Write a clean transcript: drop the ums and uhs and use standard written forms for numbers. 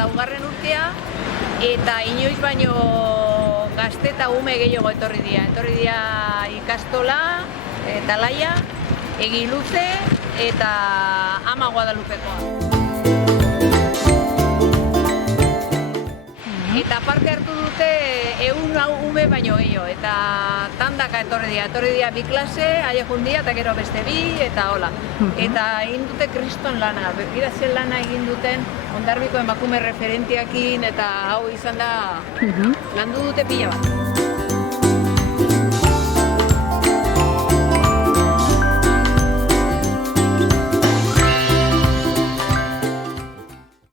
laugarren urtea, eta inoiz baino gazte eta ume gehiago etorri dira. Etorri dira ikastola, talaia, Egiluze eta Ama Guadalupekoa. Eta parte hartu dute 100 ume baino gehiago, eta tandaka etorri dira bi klase, aia jundia eta gero beste bi, eta hola. Eta egin dute kriston lana, begiratzen lana egin duten Hondarbiko emakume referentiakin, eta hau izan da landu dute pila bat.